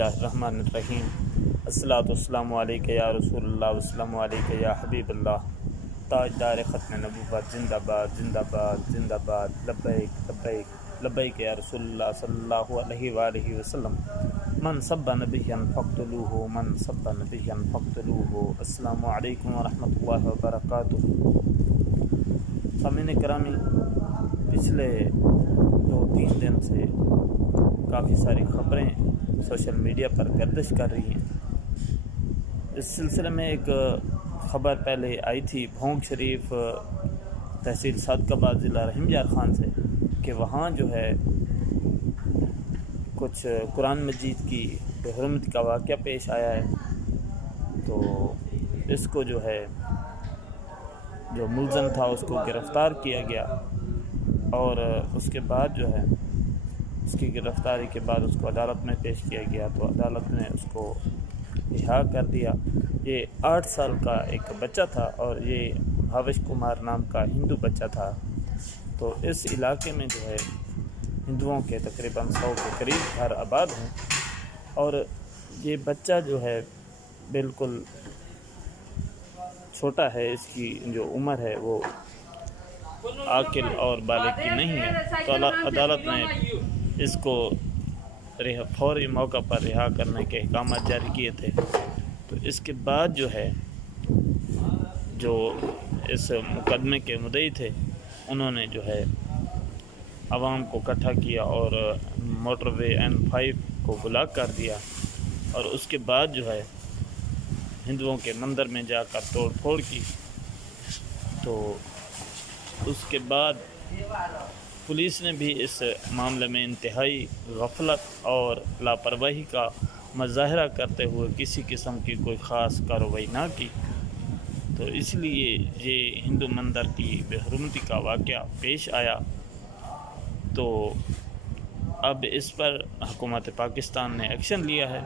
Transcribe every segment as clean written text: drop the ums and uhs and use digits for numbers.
बिस्मिल्लाहिर्रहमानिर्रहीम। अस्सलातु वस्सलामु अलैका या रसूल अल्लाह वस्सलामु अलैका या हबीब अल्लाह। ताजदार ख़त्म नबुव्वत जिंदाबाद जिंदाबाद जिंदाबाद। लब्बैक लब्बैक लब्बैक या रसूल अल्लाह सल्लल्लाहु अलैहि वसल्लम। मन सब्बा नबिय्यन फ़क़्तुलूहु मन सब्बा नबिय्यन फ़क़्तुलूहु। अस्सलामु अलैकुम व रहमतुल्लाहि व बरकातुहू। सामीन करामी, पिछले 2-3 दिन से काफ़ी सारी ख़बरें सोशल मीडिया पर गर्दिश कर रही हैं। इस सिलसिले में एक ख़बर पहले आई थी भोंग शरीफ तहसील सादकाबाद ज़िला रहीमयार ख़ान से कि वहाँ जो है कुछ कुरान मजीद की बेहुरमती का वाक़या पेश आया है। तो इसको जो है जो मुलज़म था उसको गिरफ़्तार किया गया और उसके बाद जो है उसकी गिरफ़्तारी के बाद उसको अदालत में पेश किया गया तो अदालत ने उसको रिहा कर दिया। ये 8 साल का एक बच्चा था और ये भावेश कुमार नाम का हिंदू बच्चा था। तो इस इलाके में जो है हिंदुओं के तकरीबन 100 के करीब घर आबाद हैं और ये बच्चा जो है बिल्कुल छोटा है, इसकी जो उम्र है वो आकिल और बालिग की नहीं है। तो अदालत ने इसको फौरी मौका पर रिहा करने के अहकाम जारी किए थे। तो इसके बाद जो है जो इस मुकदमे के मुद्दई थे उन्होंने जो है आवाम को इकट्ठा किया और मोटरवे N5 को ब्लॉक कर दिया और उसके बाद जो है हिंदुओं के मंदिर में जाकर तोड़ फोड़ की। तो उसके बाद पुलिस ने भी इस मामले में इंतहाई गफलत और लापरवाही का मुजाहरा करते हुए किसी किस्म की कोई ख़ास कार्रवाई ना की। तो इसलिए ये हिंदू मंदिर की बेहुरमती का वाक़या पेश आया। तो अब इस पर हुकूमत पाकिस्तान ने एक्शन लिया है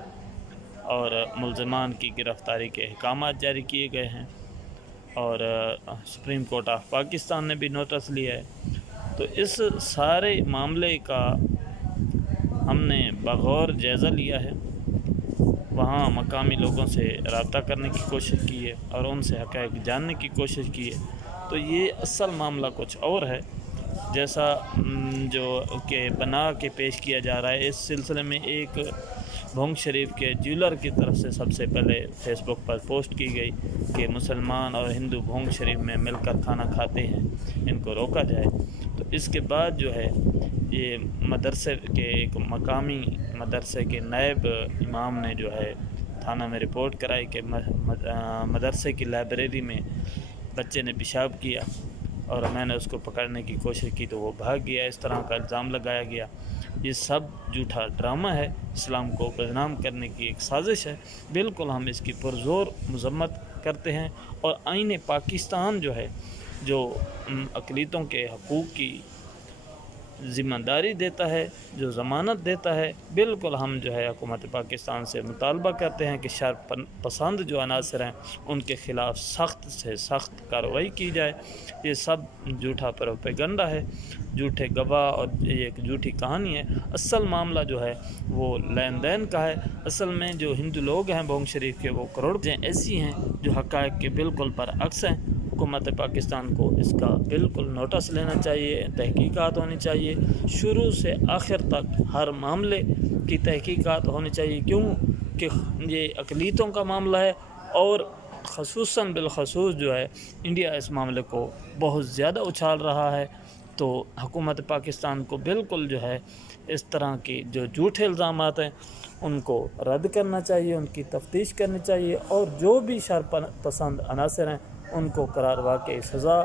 और मुलज़मान की गिरफ़्तारी के अहकाम जारी किए गए हैं और सुप्रीम कोर्ट ऑफ पाकिस्तान ने भी नोटिस लिया है। तो इस सारे मामले का हमने बग़ौर जायज़ा लिया है, वहाँ मकामी लोगों से रब्ता करने की कोशिश की है और उनसे हक़ाइक़ जानने की कोशिश की है। तो ये असल मामला कुछ और है जैसा जो कि बना के पेश किया जा रहा है। इस सिलसिले में एक भोंग शरीफ के ज्वेलर की तरफ से सबसे पहले फेसबुक पर पोस्ट की गई कि मुसलमान और हिंदू भोंग शरीफ में मिलकर खाना खाते हैं, इनको रोका जाए। तो इसके बाद जो है ये मदरसे के एक मकामी मदरसे के नायब इमाम ने जो है थाना में रिपोर्ट कराई कि मदरसे की लाइब्रेरी में बच्चे ने पेशाब किया और मैंने उसको पकड़ने की कोशिश की तो वो भाग गया। इस तरह का इल्ज़ाम लगाया गया। ये सब झूठा ड्रामा है, इस्लाम को बदनाम करने की एक साजिश है। बिल्कुल हम इसकी पुरज़ोर मज़म्मत करते हैं और आईन पाकिस्तान जो है जो अक़लीतों के हकूक़ की ज़िम्मेदारी देता है, जो ज़मानत देता है, बिल्कुल हम जो है हुकूमत पाकिस्तान से मुतालबा करते हैं कि शर पसंद जो अनासर हैं उनके ख़िलाफ़ सख्त से सख्त कार्रवाई की जाए। ये सब झूठा प्रोपेगंडा है, झूठे गवाह और ये एक झूठी कहानी है। असल मामला जो है वो लेन देन का है। असल में जो हिंदू लोग हैं भोंग शरीफ के वो करोड़ ऐसी हैं जो हक़ाइक़ के बिल्कुल बरअक्स हैं। हुकूमत पाकिस्तान को इसका बिल्कुल नोटिस लेना चाहिए, तहकीकात होनी चाहिए, शुरू से आखिर तक हर मामले की तहकीकात होनी चाहिए। क्यों कि ये अक़लीतों का मामला है और ख़ुसूसन बिलख़ुसूस जो है इंडिया इस मामले को बहुत ज़्यादा उछाल रहा है। तो हुकूमत पाकिस्तान को बिल्कुल जो है इस तरह की जो झूठे इल्ज़ामात हैं उनको रद्द करना चाहिए, उनकी तफ्तीश करनी चाहिए और जो भी शर पसंद अनासर हैं उनको करार वाक़ई सज़ा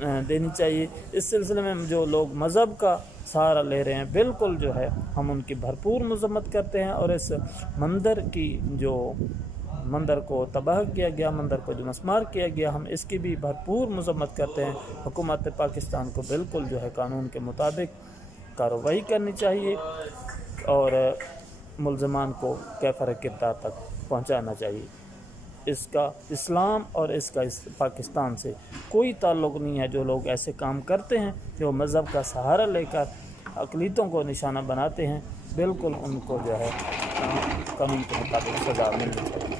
देनी चाहिए। इस सिलसिले में जो लोग मज़हब का सहारा ले रहे हैं बिल्कुल जो है हम उनकी भरपूर मज़म्मत करते हैं और इस मंदिर की जो मंदिर को तबाह किया गया, मंदिर को जो मस्मार किया गया, हम इसकी भी भरपूर मज़म्मत करते हैं। हुकूमत पाकिस्तान को बिल्कुल जो है कानून के मुताबिक कार्रवाई करनी चाहिए और मुलज़मान को कैफ़र किरदार तक पहुँचाना चाहिए। इसका इस्लाम और इसका इस पाकिस्तान से कोई ताल्लुक़ नहीं है। जो लोग ऐसे काम करते हैं, जो मज़हब का सहारा लेकर अक़लीतों को निशाना बनाते हैं, बिल्कुल उनको जो है قانون کے مطابق سزا ملنی چاہیے۔